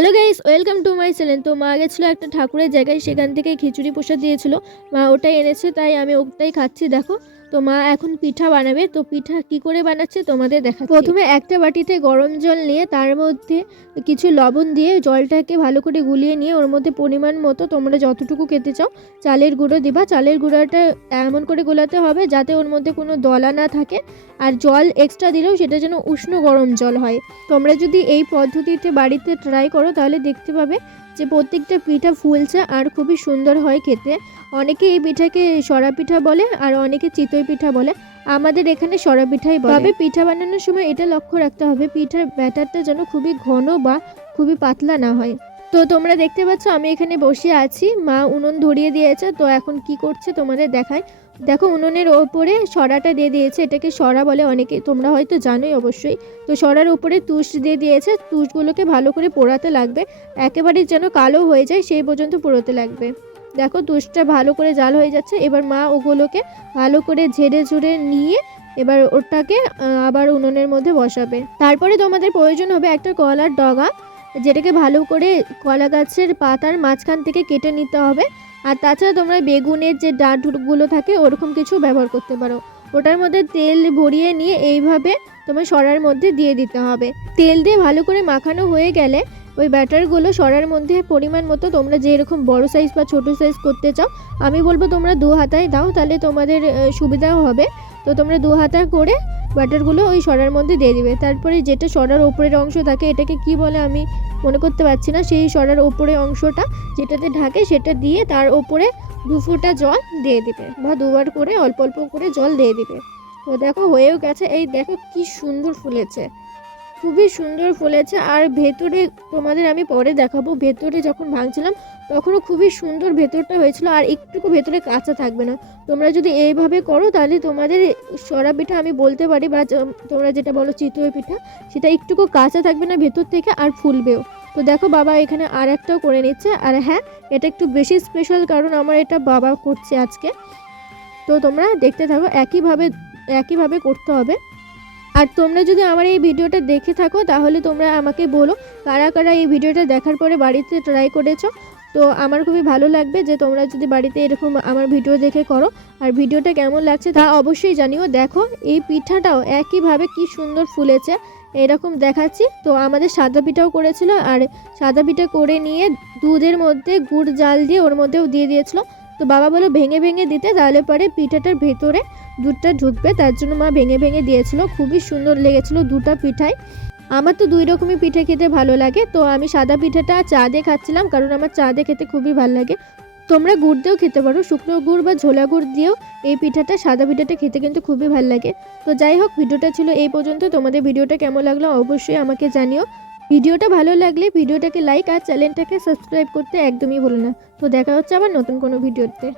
Hello guys welcome to my channel তো মা গেছিল একটা ঠাকুরের জায়গায়, সেখান থেকে খিচুড়ি প্রসাদ দিয়েছিল। মা ওটাই এনেছে, তাই আমি ওটাই খাচ্ছি, দেখো। তো মা এখন পিঠা বানাবে, তো পিঠা কি করে বানাচ্ছে তোমাদের দেখা প্রথমে একটা বাটিতে গরম জল নিয়ে তার মধ্যে কিছু লবণ দিয়ে জলটাকে ভালো করে গুলিয়ে নিয়ে ওর মধ্যে পরিমাণ মতো তোমরা যতটুকু খেতে চাও চালের গুঁড়ো দিবা। চালের গুঁড়োটা এমন করে গোলাতে হবে যাতে ওর মধ্যে কোনো দলা না থাকে আর জল এক্সট্রা দিলেও সেটা যেন উষ্ণ গরম জল হয়। তোমরা যদি এই পদ্ধতিতে বাড়িতে ট্রাই করো তাহলে দেখতে পাবে যে প্রত্যেকটা পিঠা ফুলছে আর খুবই সুন্দর হয় খেতে। অনেকে এই পিঠাকে সরা পিঠা বলে আর অনেকে চিতই পিঠা বলে। আমাদের এখানে সরা পিঠাই বলে। তবে পিঠা বানানোর সময় এটা লক্ষ্য রাখতে হবে, পিঠার ব্যাটারটা যেন খুবই ঘন বা খুবই পাতলা না হয়। তো তোমরা দেখতে পাচ্ছ, আমি এখানে বসে আছি। মা উনুন ধরিয়ে দিয়েছে, তো এখন কি করছে তোমাদের দেখায় দেখো, উনুনের ওপরে সরাটা দিয়ে দিয়েছে, এটাকে সরা বলে অনেকে, তোমরা হয়তো জানোই অবশ্যই। তো সরার উপরে তুষ দিয়ে দিয়েছে, তুষগুলোকে ভালো করে পোড়াতে লাগবে। একেবারে যেন কালো হয়ে যায়, সেই পর্যন্ত পোড়াতে লাগবে। দেখো, তুষটা ভালো করে জাল হয়ে যাচ্ছে, এবার মা ওগুলোকে ভালো করে ঝেড়ে ঝুড়ে নিয়ে এবার ওটাকে আবার উনুনের মধ্যে বসাবে। তারপরে তোমাদের প্রয়োজন হবে একটা কলার ডগা। যেটাকে ভালো করে কলা গাছের পাতার মাঝখান থেকে কেটে নিতে হবে। আর তাছাড়া তোমরা বেগুনের যে ডাঁটগুলো থাকে, ওরকম কিছু ব্যবহার করতে পারো। ওটার মধ্যে তেল ভরিয়ে নিয়ে এইভাবে তোমার সরার মধ্যে দিয়ে দিতে হবে। তেল দিয়ে ভালো করে মাখানো হয়ে গেলে ওই ব্যাটারগুলো সরার মধ্যে পরিমাণ মতো তোমরা যেরকম বড় সাইজ বা ছোট সাইজ করতে চাও, আমি বলব তোমরা দু হাতায় দাও, তাহলে তোমাদের সুবিধাও হবে। তো তোমরা দু হাতা করে বাটারগুলো ওই সরার মধ্যে দিয়ে দিবে। তারপরে যেটা সরার ওপরের অংশ থাকে, এটাকে কি বলে আমি মনে করতে পারছি না, সেই সরার ওপরের অংশটা যেটাতে ঢাকে সেটা দিয়ে তার ওপরে দু ফোঁটা জল দিয়ে দিবে বা দুবার করে অল্প অল্প করে জল দিয়ে দিবে। তো দেখো হয়েও গেছে, এই দেখো কি সুন্দর ফুলেছে। খুবই সুন্দর ফুলেছে। আর ভেতরে তোমাদের আমি পরে দেখাবো। ভেতরে যখন ভাঙছিলাম, তখনও খুবই সুন্দর ভেতরটা হয়েছিল আর একটুকু ভেতরে কাঁচা থাকবে না। তোমরা যদি এইভাবে করো, তাহলে তোমাদের সরা পিঠা আমি বলতে পারি বা তোমরা যেটা বলো চিতই পিঠা, সেটা একটুকু কাঁচা থাকবে না ভেতর থেকে আর ফুলবেও। তো দেখো বাবা এখানে আর একটাও করে নিচ্ছে। আর হ্যাঁ এটা একটু বেশি স্পেশাল কারণ আমার এটা বাবা করছে আজকে। তো তোমরা দেখতে থাকো, একইভাবে একইভাবে করতে হবে। আর তোমরা যদি আমার এই ভিডিওটা দেখে থাকো, তাহলে তোমরা আমাকে বলো কারা কারা এই ভিডিওটা দেখার পরে বাড়িতে ট্রাই করেছ। তো আমার খুবই ভালো লাগবে যে তোমরা যদি বাড়িতে এরকম আমার ভিডিও দেখে করো। আর ভিডিওটা কেমন লাগছে তা অবশ্যই জানিও। দেখো, এই পিঠাটাও একইভাবে কি সুন্দর ফুলেছে, এরকম দেখাচ্ছি। তো আমাদের সাদা পিঠাও করেছিল, আর সাদা পিঠা করে নিয়ে দুধের মধ্যে গুড় জাল দিয়ে ওর মধ্যেও দিয়ে দিয়েছিল। তো বাবা বলো ভেঙে ভেঙে দিতে, তাহলে পরে পিঠাটার ভেতরে দুধটা ঢুকবে, তার জন্য মা ভেঙে ভেঙে দিয়েছিল। খুবই সুন্দর লেগেছিল দুটা পিঠাই। আমার তো দুই রকমই পিঠে খেতে ভালো লাগে, তো আমি সাদা পিঠাটা চা দিয়ে খাচ্ছিলাম, কারণ আমার চা দিয়ে খেতে খুবই ভালো লাগে। তোমরা গুড় দিয়েও খেতে পারো, শুকনো গুড় বা ঝোলা গুড় দিয়েও এই পিঠাটা, সাদা পিঠাটা খেতে কিন্তু খুবই ভালো লাগে। তো যাই হোক, ভিডিওটা ছিল এই পর্যন্ত। তোমাদের ভিডিওটা কেমন লাগল অবশ্যই আমাকে জানিও। ভিডিওটা ভালো লাগলে ভিডিওটাকে লাইক আর চ্যানেলটাকে সাবস্ক্রাইব করতে একদমই ভুলো না। তো দেখা হচ্ছে আবার নতুন কোনো ভিডিওতে।